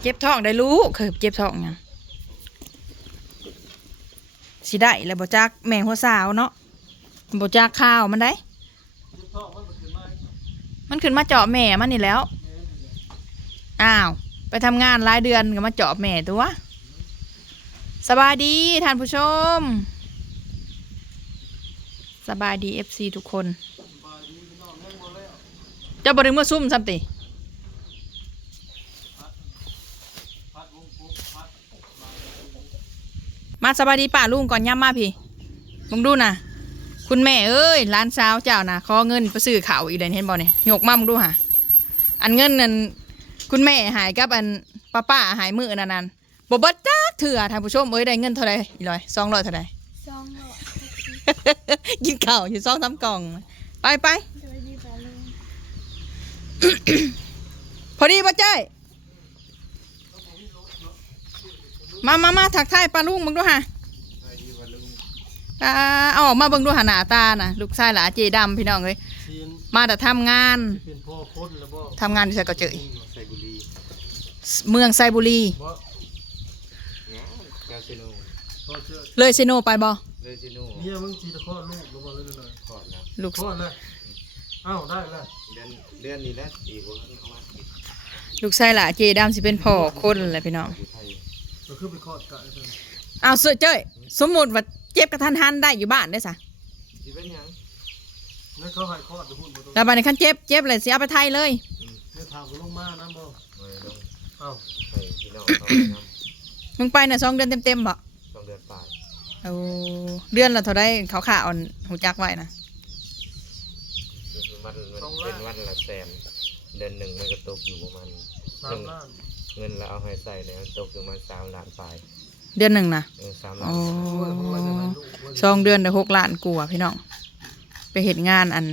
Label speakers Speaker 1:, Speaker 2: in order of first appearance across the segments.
Speaker 1: เจ็บท้องได้ลูกเคยเจ็บท้องยังสิได้แล้วบ่จักแม่หัวสาวเนาะบ่จักข้าวมันได้ มันขึ้นมาเจาะแม่มันนี่แล้ว อ้าว ไปทำงานรายเดือนก็มาเจาะแม่ตัว สบายดีท่านผู้ชม สบายดีเอฟซีทุกคน เจ้าบริเมื่อซุ่มซ้ำติ มาสบายดีป่าลุงก่อนย่ำมาพี่มึงดูนะคุณแม่เอ้ยร้านสาวเจ้านะขอเงินไปซื้อข่าวอีกเลยเห็นบ่เนี่ยยกมามึงดูฮะอันเงินนั่นคุณแม่หายกับอันป้าป้าหายมือนั่นนั่นบ่เบัดจักเถื่อท่านผู้ชมเอ้ยได้เงินเท่าไหร่อีร้อยสองร้อยเท่าไหร่
Speaker 2: สองหลอด
Speaker 1: กินข้าวอยู่สองสามกล่อง ไปไป
Speaker 2: สวัสดีป่าลุง
Speaker 1: พอดีป่ะเจ้ย มามามาถักทายปลาลุงมึงดูฮะอ่าเอาออกมาเบิ่งดูหาหน้าตาน่ะ ลูกชายหลาเจดำพี่น้องเอ้ย
Speaker 3: ซีน
Speaker 1: มาแต่ทำงาน
Speaker 3: เป็นพ่อคนแล้วบ่
Speaker 1: ทำงานที่ไสก็เจอ
Speaker 3: ใส่บุรี
Speaker 1: เมืองไซบุรี
Speaker 3: บ่
Speaker 4: กาซิโน
Speaker 3: พ่อเชื่อ
Speaker 1: เลยเซโนไปบ่
Speaker 4: เลซิโน
Speaker 3: เมียมึงทีตะข้อลูกลงมาเลยหน่อย
Speaker 4: ขอดนะ
Speaker 1: ลูก
Speaker 3: ข้อนะอ้าวได้แล้ว
Speaker 4: เดือนเดือนนี้แล้วอีกวันเอามาอีก
Speaker 1: ลูกชายหลาเจดำสิเป็นพ่อคนแหละพี่น้อง
Speaker 4: อยู่ไทย
Speaker 3: ก็คือไปคลอดกะใช่ไหม
Speaker 1: เอาเสื้อเจ้ยสมมุติว่าเจ็บกระทันหันได้อยู่บ้านได้สะ
Speaker 4: สิเป็นหยัง
Speaker 3: นั่นเขาให้คลอดจะพูดบ่ต้อง
Speaker 1: แล้วบัดนี้คันเจ็บเจ็บเลยสิเอาไปไทยเลย
Speaker 3: ไม่ถามก็ลงมานะบ่
Speaker 4: มาลง
Speaker 3: อ้าว
Speaker 4: ให้พี่น้องเขาไปนำ
Speaker 1: มึงไปน่ะสองเดือนเต็มๆบ่
Speaker 4: สองเดือนปลาย
Speaker 1: เอาเดือนละเท่าได้เขาขาอ่อนหูจักไว้นะ
Speaker 4: คือมันมันเป็นวันละแสนเดือนหนึ่งมันก็ตกอยู่ประมาณ
Speaker 3: สามล้าน
Speaker 4: เงินเราเอาให้ใส่เนี่ยมันตกอยู่ประมาณสามล้านปลาย
Speaker 1: เดือนหนึ่งนะ
Speaker 4: เออสามล้า
Speaker 1: โอ้
Speaker 4: น
Speaker 3: โอ้ยผมว่าจะให้ลูกว่าจะ
Speaker 1: สองเดือนได้หกล้านกว่าพี่น้อง ไปเห็นงานอัน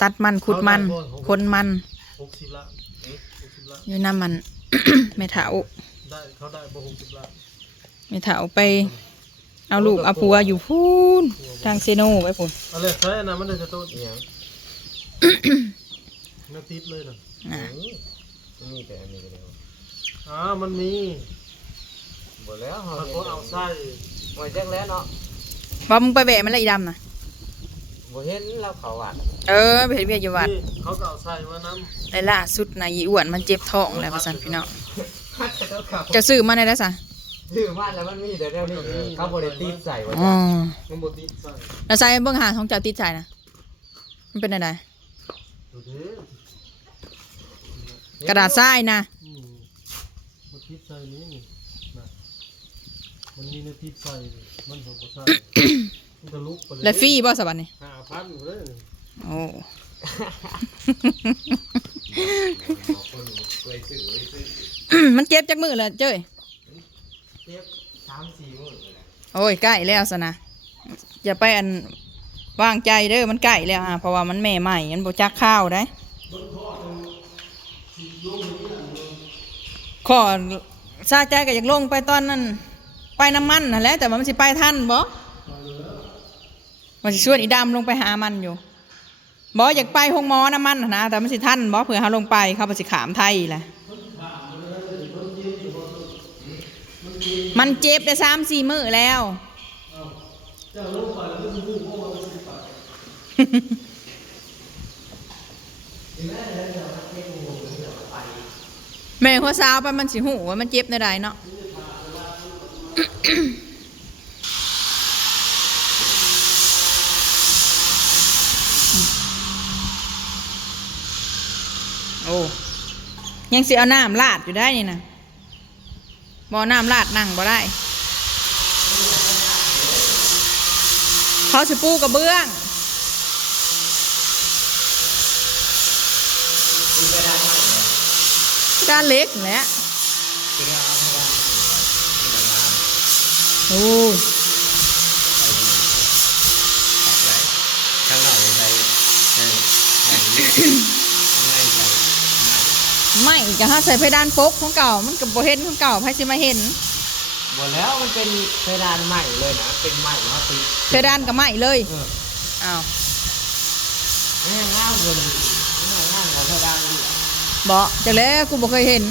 Speaker 1: ตัดมันขุดมันคนมัน
Speaker 3: หกสิบล้านหกสิบล้าน
Speaker 1: อยู่น้ำมัน ไม่เถา
Speaker 3: ได้เขาได้บ่หกสิบล้าน
Speaker 1: ไม่เถาไป เอาลูกเอาผัวอยู่พูนทางเซโนไปพูน
Speaker 3: อะไรใช่นะมันได้จะต้น
Speaker 4: อิหยัง
Speaker 3: มันติดเลยน่ะ
Speaker 1: อะ
Speaker 4: อืมมีแต่อันนี้ก็ได้
Speaker 3: อ่ามันมี
Speaker 4: หมดแล้วเฮา
Speaker 3: มันก็เอาไส้
Speaker 4: หมดจักแล้วเนาะ
Speaker 1: ว่ามึงไปแบะมันละอีดำนะ
Speaker 4: บ่เห็นเราเขาอะ
Speaker 1: เออไปเห็นเวียอยู่วัด
Speaker 3: นี่เขาก็เอาไส้มาน้
Speaker 1: แต่ล่าสุดนะยีอ้วนมันเจ็บท้องแล้วประสันพี่น้อง
Speaker 4: เขา
Speaker 1: จะซื้อมาในได้สะ
Speaker 4: ถือมาแล้วมันมีแต่แนวนี้เขาบ่ได้ตีใส่ไว้
Speaker 1: อ๋อำ
Speaker 3: มันบ่ติดไส้
Speaker 1: แล้วใส่เบื้องหาของเจ้าติดใจนะมันเป็นอะไร
Speaker 3: ดูดิ
Speaker 1: กระดาษทรายนะ
Speaker 3: อืมมัน ติดไส้นี้นี่นะมันมีในติดไส้นี่มันของบ่ไส้มันจะลุกไปเลย
Speaker 1: และฟรีบ่สบันนี่
Speaker 3: ห้าพันเลย
Speaker 1: โอ้
Speaker 4: คนเคยซื้อเลยซื้อ
Speaker 1: มันเจ็บจากมือเลยเจ้ย
Speaker 4: เทียบสามสี่มื้อเลยนะ
Speaker 1: โอ้ยใกล้แล้วสนะอย่าไปอันวางใจเด้อมันใกล้แล้วอะเพราะว่ามันแม่ใหม่มันบ่จักข้าวได้ ขอซาใจก็อยากลงไปตอนนั้น ไปน้ำมันนั่นแหละแต่ว่ามันสิไปทันบ่มันสิชวนอีดำลงไปหามันอยู่บ่อยากไปห้องหมอน้ำมันนะแต่มันสิทันบ่เผื่อเขาลงไปเขาบ่สิขามไทยแหละมันเจ็บได้สามสี่มื้อแล้วแม่ แม่หัวสาวไปมันสิหูว่ามันเจ็บในใดเนาะโอ้ยังสิเอาน้ำลาดอยู่ได้นี่นะบ่อน้ำลาดนั่งบ่ได้ เขาสิปูกระเบื้อง ด้านเล็กแหละโอ้ย
Speaker 4: ข้างนอกใส่แห้งแห้งนิดข้างในใส่
Speaker 1: ไม่จะถ้าใส่เพดานโป๊กของเก่า มันกับโบเห็นของเก่าไพ่สิมาเห็น
Speaker 4: หมดแล้วมันเป็นเพดานใหม่เลยนะ เป็นใหม่เขาติด
Speaker 1: เพดานกับไม่เลย
Speaker 4: เออ
Speaker 1: อ้าว
Speaker 4: ไม่ให้ง่ายเงินไม่ให้ง่ายกว่าเพดานดิ
Speaker 1: บอกจากแล้วกูบ่เคยเห็น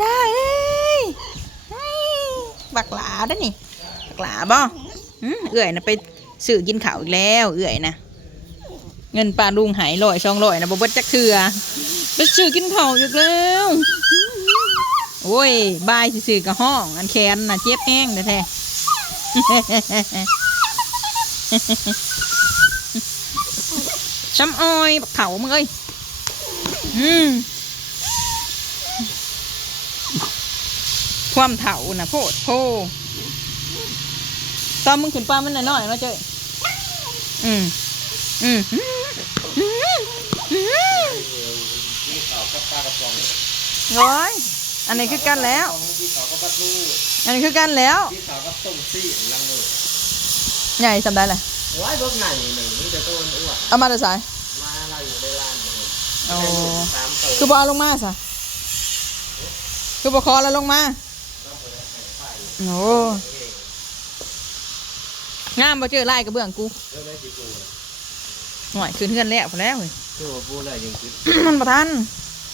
Speaker 1: ได้เลยเฮ้ยบักหลาได้อนี่ บักหลาบ่อืมเอื่อยนะไป ซื้อกินข้าวอีกแล้ว เอื่อยนะเงินปลาลุงหายลอยช่องลอยนะบ่เบิดจักเถื่อไปซื้อกินข้าวอีกแล้ว โอ้ยบายสิซื้อกับห้อง อันแคนน่ะเจ็บแห้งแท้ช้ำอ้อยบักเถามึงเอ้ยอืมความเถาน่ะโพดโพตอนมึงขึ้นป้ามันหน้อยๆเนาะเจ้ย อืมอืมอืมอืมอืม
Speaker 4: ที่เขาก็ปลากระป๋อง
Speaker 1: ร้อยอันนี้คือกันแล้ว อันนี้คือกันแล้ว
Speaker 4: ที่เขาก็ต้มซี่ลังเลย
Speaker 1: ใหญ่สำได้เลย
Speaker 4: ว้ายรถใหญ่หนึ่งนี่จะต้นอ้วน
Speaker 1: เอามาแต่สาย
Speaker 4: มาเราอยู่ในร้าน
Speaker 1: โอ้
Speaker 4: สามโต
Speaker 1: คือบอาลงมาสะคือบอคอแล้วลงมาโอ้ งามบ่เจอไล่กระเบื้องกู
Speaker 4: เรื่องได้กี่ปู
Speaker 1: หน่อยคืนเพื่อนแล้วพอแล้วเว้ย
Speaker 4: ตัวปูเลยยังคิด
Speaker 1: มันประทัน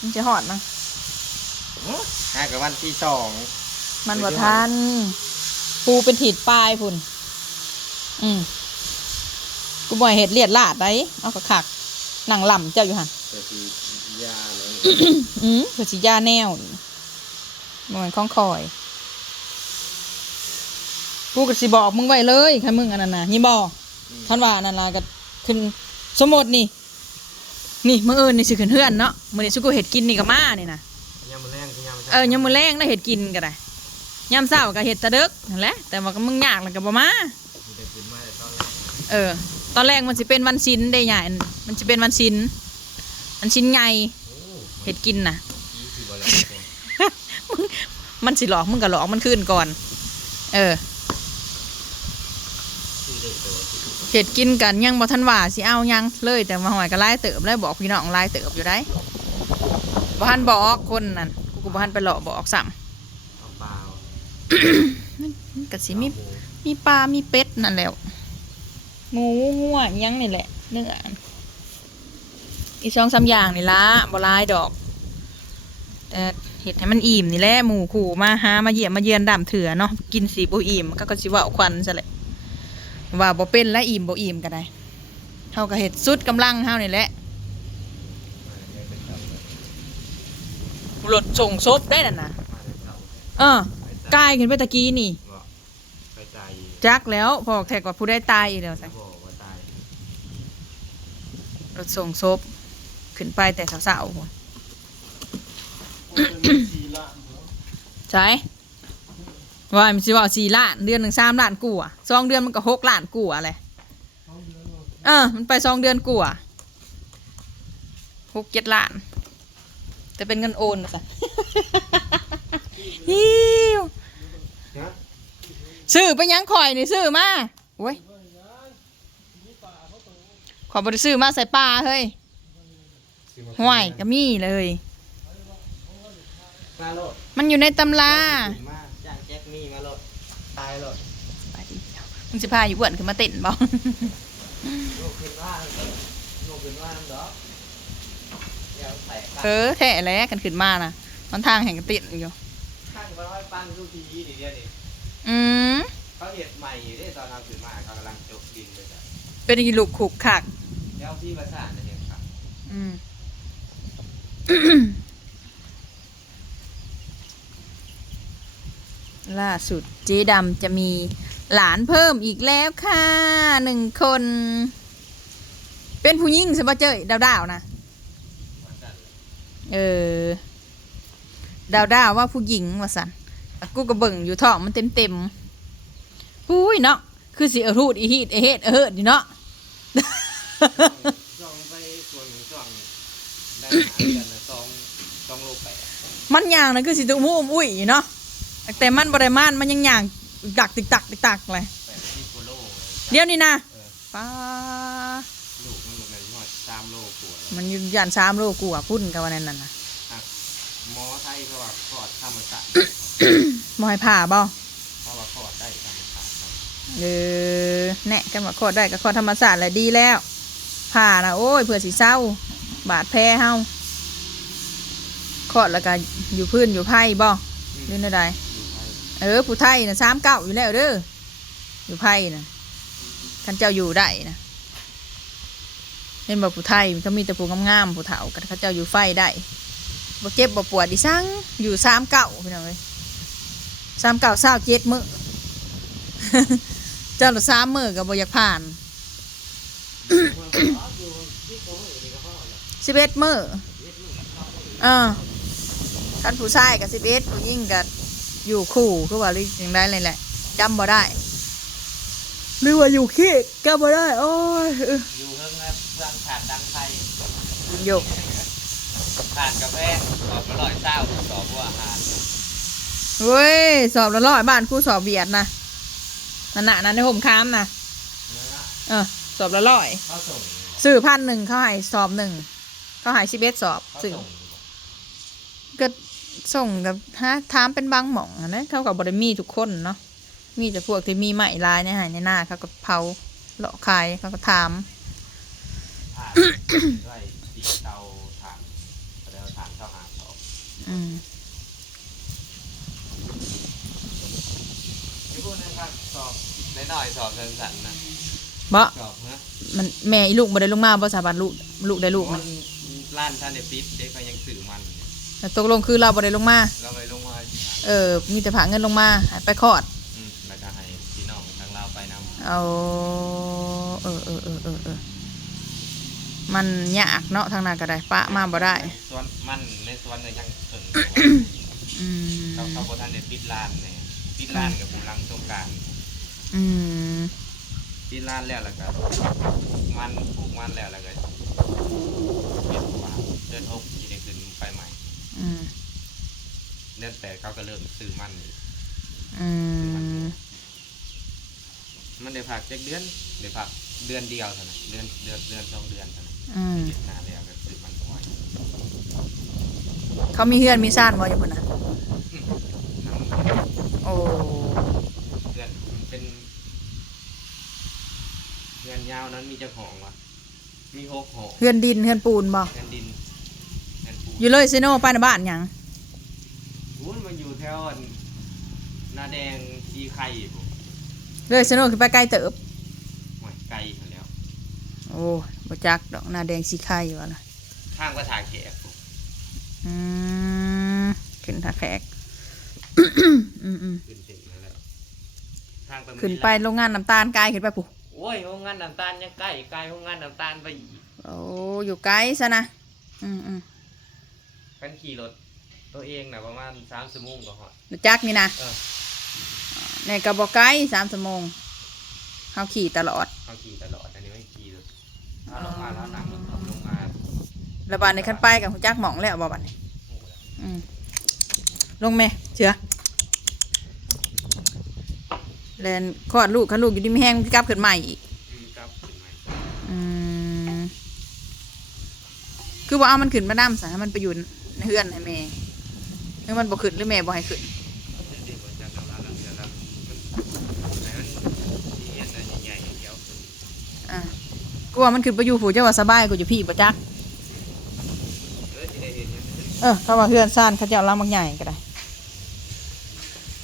Speaker 1: มันจะหอดนะ
Speaker 4: ห้ากับวันที่สอง
Speaker 1: มันประทันปูเป็นถีดปลายพุ่น อืมกูบ่อยเห็ดเลียดลาดได้เอากระขักหนังหล่ำเจ้าอยู่หัน
Speaker 4: แต่คือยาเลย
Speaker 1: อืมคือสิยาแนวนี่บ่แมันของคอย กูก็สิบอกมึงไว้เลยค่ะมึงอันนั้นน่ะนี่บอกท่านว่านั่นล่ะก็ขึ้นสมมตินี่ นี่มื้ออื่นนี่สิขึ้นเฮือนเนาะมื้อนี้สุกูเห็ดกินนี่ก็มานี่นะ
Speaker 4: ยำมันแรงคือยำมัน
Speaker 1: เออยามมื้อแรงได้เห็ดกินก็ได้ยามเช้าก็เห็ดแตะเดึกนั่นแหละแต่ว่าก็มึงยากแล้วก็บ่มา
Speaker 4: จะกินมาแต่ตอนแรก
Speaker 1: เออ ตอนแรกมันสิเป็นวันศิลได้ใหญ่มันสิเป็นวันศิลวันศิลไง
Speaker 4: โอ้
Speaker 1: เห็ดกินน่ะ
Speaker 4: ยี่สิบกว่าแล้ว
Speaker 1: มันสิหลอกมึงก็หลอกมันขึ้นก่อน เออ
Speaker 4: ที่เด็กตัวที่
Speaker 1: เห็ดกินกันยังบ่ทันว่าสิเอายังเลยแต่มาหอยก็ไล่เติบแล้วบอกพี่น้องไล่เติบอยู่ได้บ่ทันบอกคนนั่นกูก็บ่ทันไปหลอกบอกซ้
Speaker 4: เอาเปล่าำ
Speaker 1: มันก็สิมีมีปลา มีเป็ดนั่นแหล้วหมูงัวอิหยังนี่แหละเนื้ออีกสองสามอย่างนี่ละบ่หลายดอก แต่เห็ดให้มันอิ่มนี่แหละหมูขู่มาหามาเยี่ยมมาเยือนดำเถื่อเนาะกินสีบ่อิ่มก็ก็สิว่าเอาควันซะแหละ ว่าบ่เป็นและอิ่มบ่อิ่มก็ได้เฮาก็เห็ดสุดกำลังเฮานี่แหละรถส่งศพได้นั่นน่ะเออกายขึ้นไปตะกี้นี่
Speaker 4: ไปใจ
Speaker 1: จักแล้วพอกแทกว่าผู้ได้ตายอีกแล้วซะ
Speaker 4: บอกว่าตาย
Speaker 1: รถส่งศพขึ้นไปแต่สาวๆพุ่น
Speaker 3: สี่ล้านเหรอ
Speaker 1: ใช่ ว่ามันสิว่าสี่ล้านเดือนหนึ่งสามล้านกูอะสองเดือนมันก็หกล้านกูอะเลย
Speaker 3: สองเอนเอ
Speaker 1: อมันไปสองเดือนกูอะหกเจ็ดล้าน แต่เป็นเงินโอนนะสิฮิวซื้อไปยังข่อยนี่ซื้อมาโอ้ยขอบริซื้อมาใส่ปลาเฮ้ยห่วยก็มีเลย
Speaker 4: มั
Speaker 1: นอยู่ในตำราา
Speaker 4: ยโลด
Speaker 1: ไปดิมึงสิพาอยู่อ้วนขึ้นมาเต้นบ่
Speaker 4: ลูกขึ้นว่าลูกขึ้นว่าน้ำดอกเดี๋ยวแตก
Speaker 1: เออแท้แล้วกันขึ้นมานะมันทางแห่งกระติดอยู่
Speaker 4: ข้างมาร้อยปั้นลูกทีดีเดียวนี่
Speaker 1: อืม
Speaker 4: เขาเห็ดใหม่อยู่ที่ตอนเอาขึ้นมาเขากำลังจกดินเลยจ้ะ
Speaker 1: เป็นอีลูกขุกขัก
Speaker 4: แล้วพี่ประสานนะเนี่ยครับ
Speaker 1: อืม ล่าสุดเจ๊ดำจะมีหลานเพิ่มอีกแล้วค่ะหนึ่งคน เป็นผู้หญิงสิบ่เจ้ยดาวๆนะเออดาวดาวๆว่าผู้หญิงว่าสันกูก็เบิ่งอยู่ท้องมันเต็มเต็มๆปุ้ยเนาะคือสิเออรูดอีฮีดเอเฮ็ดเออเฮิดนี่เนาะ
Speaker 4: ช่องไปส่วนช่องได้หาเดือนละสองสองโลแปด
Speaker 1: มันย่างนะคือสิตุมูมอุ้ยอยู่เนาะ แต่มันบริมานมันยังย่างดักติกตักติกตักเลย
Speaker 4: แปดที่โคโล
Speaker 1: เดี๋ยวนี้นะ
Speaker 4: เออ
Speaker 1: ป้า
Speaker 4: ลูกมันอยู่ในหอดสามามโลกว่าแล้ว
Speaker 1: มันอยู่ย่านสามโลกูอะพุ่นกับวันนั้นน่ะนะ
Speaker 4: หมอไทยเขาว่าคลอดธรรมศาสตร์
Speaker 1: บ่ให้ผ่าบ่
Speaker 4: เขาว่าคลอดได้ธรรมศาสตร์ครับ
Speaker 1: เออแน่กันว่าคลอดได้ก็คลอดธรรมศาสตร์แหละดีแล้ว ผ่านะโอ้ยเพื่อสิเศร้า บาดแผลเฮาคลอดแล้วก็อยู่พื้นอยู่ไผ่บ่หรือในใด
Speaker 4: อยู่ไทย
Speaker 1: เออผู้ไทยนะสามเก้าอยู่แล้วเด้ออยู่ไพ่นะคันเจ้าอยู่ได้นะเห็นบอกผู้ไทยมันก็มีแต่ผู้งามๆผู้เฒ่ากันเขาเจ้าอยู่ไฟได้บ่เจ็บบ่ปวดดิซังอยู่สามเก้าพี่น้องเลยสามเก้าเศร้าเจ็ดมือเจ้าละสามมือก็บ่อยากผ่านสิบเอ็ดมื้อเออคันผู้ชายกับสิบเอ็ดผู้หญิงกับ อยู่คู่คือว่าหรือยังได้เลยแหละจำบ่ได้ หรือว่าอยู่ขี้จำบ่ได้ โอ้ยเออ
Speaker 4: อยู่เรื่องนะเรื่องผ่านดังไทย
Speaker 1: อยู่
Speaker 4: ผ่านกาแฟสอบอร่อยเศร้าสอบว่าอาหาร
Speaker 1: เว้ยสอบละร้อยบ้านครู่สอบเบียดนะนั่นน่ะนั่นในห่มค้ามนะ
Speaker 4: เนื้อ
Speaker 1: เออสอบละร้อย
Speaker 4: เขาส่ง
Speaker 1: ซื้อพันหนึ่งเขาให้สอบหนึ่งเขาให้สิบเอ็ดสอบ
Speaker 4: เขา
Speaker 1: ซื้อ
Speaker 4: ส่ง
Speaker 1: ก็ ส่งกับฮะถามเป็นบางหม่องอะนะเขากับบริมีทุกคนเนาะมีแต่พวกที่มีไหมลายในหายในหน้าเขาก็เผาเลาะขายเขาก็ถาม
Speaker 4: ผ่านด้วยตีเตาถ่านแล้วถ่านเข้าหาสอบ
Speaker 1: อืม
Speaker 4: ที่พูดนะครับสอบน้อยๆสอบสั้นๆนะ
Speaker 1: บ่
Speaker 4: สอบนะ
Speaker 1: มันแม่อีลูกบ่ได้ลงมาบ่สาบานลูกลูกได้ลูก
Speaker 4: มั
Speaker 1: มัน
Speaker 4: นร้านท่านเดปิดเด็กเขายังสื่อมัน เนี่ย
Speaker 1: แต่ตกลงคือเราบ่ได้ลงมา
Speaker 4: เราไปลงมา
Speaker 1: เออ มีแต่ผาเงินลงมาให้ไปคลอด
Speaker 4: อืมแล้วก็ให้พี่น้องทางเราไปนำ
Speaker 1: เอาเออเออเออเออเออมันยากเนาะทางนั้นก็ได้ปะมาบ่ได้
Speaker 4: ส่วนมันในส่วนเนี่ยยังเพิ่ง
Speaker 1: อืม
Speaker 4: เขาเขาบอท่านเดปิดร้านเนี่ยปิดร้านกับผู้รังสงกราร
Speaker 1: อืม
Speaker 4: ปิดร้านแล้วแล้วก็มันปลูกมันแล้วแล้วก็เก็บว่าเดือนหก
Speaker 1: อืม
Speaker 4: เดือนแปดเขาก็เริ่มซื้อมันอีก
Speaker 1: อืม
Speaker 4: มันได้พักเจ็ดเดือนได้พักเดือนเดียวเท่านั้นเดือนเดือนเดือนสองเดือนเท่านั้น
Speaker 1: อืม
Speaker 4: เก็บนานแล้วก็ซื้อมันไว้
Speaker 1: เขามีเฮือนมีซ่านบ่อยู่พุ่นน่ะ
Speaker 4: นั่ง
Speaker 1: โอ้
Speaker 4: เดือนมันเป็นเดือนยาวนั้นมีเจ้าของวะมีหกหก
Speaker 1: เฮือนดินเฮือนปูนบ่
Speaker 4: เดือนดินเดื อนปู
Speaker 1: อยู่เลยซิโนไปในบ้านหยัง
Speaker 4: วุ้นมันอยู่แถวอันนาแดงซีไข่ผม
Speaker 1: เลยซิโนคือไปไกลเติบ
Speaker 4: หวยไกลอยู่แล้ว
Speaker 1: โอ้บ่จักดอกหน้าแดงสีไข่วะนะ
Speaker 4: ข้างก็ถ่ายแขกผม
Speaker 1: อืมขึ้นท่าแขกอืมอืม
Speaker 4: ขึ้นถึงนั่นแหล้วข้างไป
Speaker 1: ขึ้นไปโรงงานน้ำตาลไกลขึ้นไปปุ๊
Speaker 4: โอ้ยโรงงานน้ำตาลยังใกล้ไกลโรงงานน้ำตาลไปอีก
Speaker 1: โอ้อยู่ไกลซะนะอืมอืม
Speaker 4: กันขี่รถตัวเองนะประมาณสามชั่วโมงก็หอด
Speaker 1: รู้จักนี่นะ
Speaker 4: เออ
Speaker 1: ในกระบอกไกลสามชั่วโมงเขาขี่ตลอด
Speaker 4: เขาขี่ตลอด อันนี้ไม่ขี่รถถ้าลงมาแล้วนั่งรถขับลงมา
Speaker 1: ระบาดในขั้นไปกับหัวจักหมองแล้วบ่บัดนี้อืมลงแม่เชื่อแลนคลอดลูกคันลูกอยู่ดีไม่แห้งกลับขึ้นใหม่อีก
Speaker 4: อืมครับขึ้นไหม
Speaker 1: อืม คือว่าเอามันขึ้นมาน้ำสให้มันไปอยู่ใน เฮือนให้แม่หรือมันบ่ขึ้นหรือแม่บ่ให้ขึ้น
Speaker 4: เดี๋ยวเดี๋ยวจะทำร้านแล้วเดี๋ยวแล้วมันไหนมันที่เห็นนะใหญ่ๆเดียว
Speaker 1: อะกูว่ามันขึ้นไปอยู่ผู้เจ้าว่าสบายกูอยู่พี่บ่จัก
Speaker 4: เออที่ได้เห็นเนี่ย
Speaker 1: เออเขาว่าเฮือนซ่านเขาเจ้าล้างบางใหญ่ก็ได้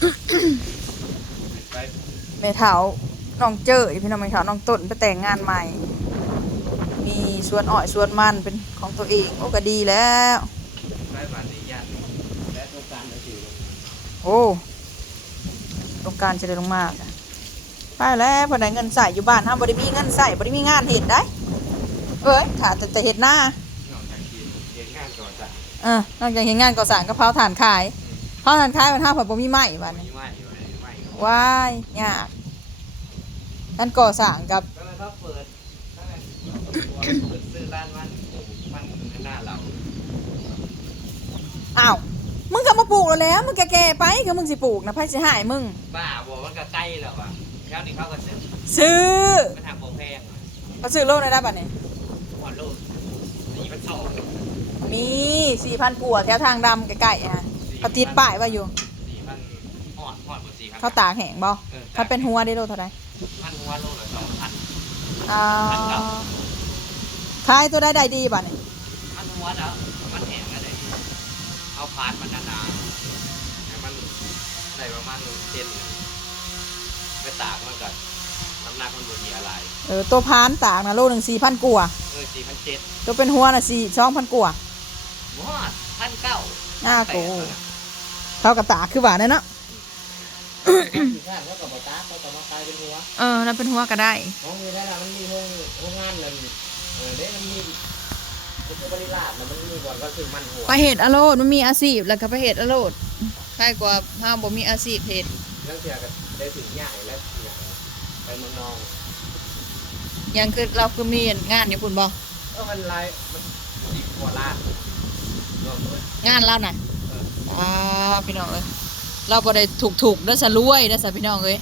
Speaker 4: ขึ้นไป
Speaker 1: แม่เฒ่าน้องเจอพี่น้องแม่เฒ่าน้องต้นไปแต่งงานใหม่ มีสวนอ้อยสวนมันเป็นของตัวเอง โอ้ก็ดีแล้ว
Speaker 4: ไปบ้านในย่านและโครงการก็คือ
Speaker 1: โอ้ต้องการจะได้ลงมาจ้ะไปแล้วพอได้เงินใส่อยู่บ้านห้ามบริมีเงินใส่บริมีงานเห็นได้เอ้ยถ้าแต่แต่เห็ดหน้าน
Speaker 4: อกจากที่เห็นงานก่อนจ้ะ
Speaker 1: เออนอกจากเห็นงานก่อสร้างก็เผาถ่านขายเผาถ่านขายมันห้าผัดบ่มีไม้บ้าน
Speaker 4: มี
Speaker 1: นี้
Speaker 4: ไม้อยู่ไหนไม้อยู่
Speaker 1: ว้ายยากนั่นก่อสร้างกับ
Speaker 4: ก็เลยเขาเปิดตั้งแต่เปิดซื้อร้านมันมันหน้าเรา
Speaker 1: อ้าว มึงก็มาปลูกแล้วแหล้วมึงแก่ๆไปคือมึงสิปลูกนะไผสิหายมึง
Speaker 4: บ้าบอกมันก็ใกล้แล้วอะเช้านี้เขาก็ซื้อ
Speaker 1: ซื้อ
Speaker 4: มันทำโปรแพงอะ
Speaker 1: เขาซื้อโลดได้ได้บัดนี้
Speaker 4: หอดลูกสี่พันสอง
Speaker 1: มีสี่พันกัวาแถวทางดำใกล้ๆฮะเขาติดป้ายไว่าอยู่
Speaker 4: สี่พันหอดหอดบนสี่พัน
Speaker 1: เขาตากแห้งบ่ถ้าเป็นหัวได้โลเท่าไหร่
Speaker 4: พันหัวโลละสองพัน
Speaker 1: อ่า
Speaker 4: พันเก้า
Speaker 1: ขายตัวได้ได้ดีบ่นี่
Speaker 4: พันหัวแล้วมันแห้งแล้วได้ เอาพานมันหนาๆให้มันได้ประมาณเซนหนึ่งไปตากมันก่อนน้ำหนักมันบนเหียอะไร
Speaker 1: เออตัวพานตากนะโลหนึ่งสี่พันกัวา
Speaker 4: เออสี่พันเจ็ด
Speaker 1: ตัวเป็นหัวน่ะสี่สองพันกัวา
Speaker 4: หอดพันเก้า
Speaker 1: อ้าโกเขากับตากคือว่าเนี่ยเนาะ
Speaker 4: สี่พันแล้วก็บตาเขาก็มาตายเป็นหัว
Speaker 1: เออนั่นเป็นหัวก็ได้
Speaker 4: ห้องนี้ได้ละมันมีห้องห้องงานนั่นเออเด้มันมี มันคือบริลาบแล้วมันมีก่อนก็คือมันหัว
Speaker 1: ไปเหตุอโลดมันมีอาชีพแล้วก็ไปเหตุอโลดใช่กว่าห้ามบ่มีอาชีพเหตุ
Speaker 4: เรื่องเสียก็ได้ถึงใหญ่แล้วอย่างไปเมืองนอง
Speaker 1: ยังคือเราคือมีงานอยู่คุณบ่
Speaker 4: เออมันลายมันดีกว่าลาดรวมเลย
Speaker 1: งานเราน่ะ
Speaker 4: เออ
Speaker 1: อ่าพี่น้องเอ้ยเราบ่ได้ถูกถูกๆแล้วสะรวยแล้วสะพี่น้องเอ้ย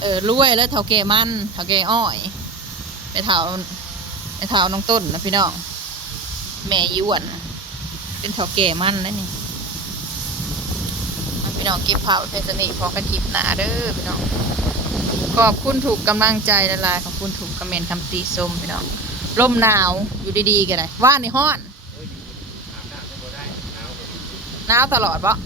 Speaker 1: เออรวยแล้วเฒ่าแก่มันเฒ่าแก่อ้อยไปเฒ่าไปเฒ่าน้องต้นนะพี่น้อง แม่ยวนเป็นเถาแก่มันแล้วนี่มาพี่น้องเก็บเผาเทสนิพอกันคลิปหนาเด้อพี่น้องขอบคุณถูกกำลังใจละลายขอบคุณถูกคอมเมนต์คำตีส้มพี่น้องลมหนาวอยู่ดีๆกันเลยว่าในห้อน
Speaker 4: หนาว
Speaker 1: ตลอดปะ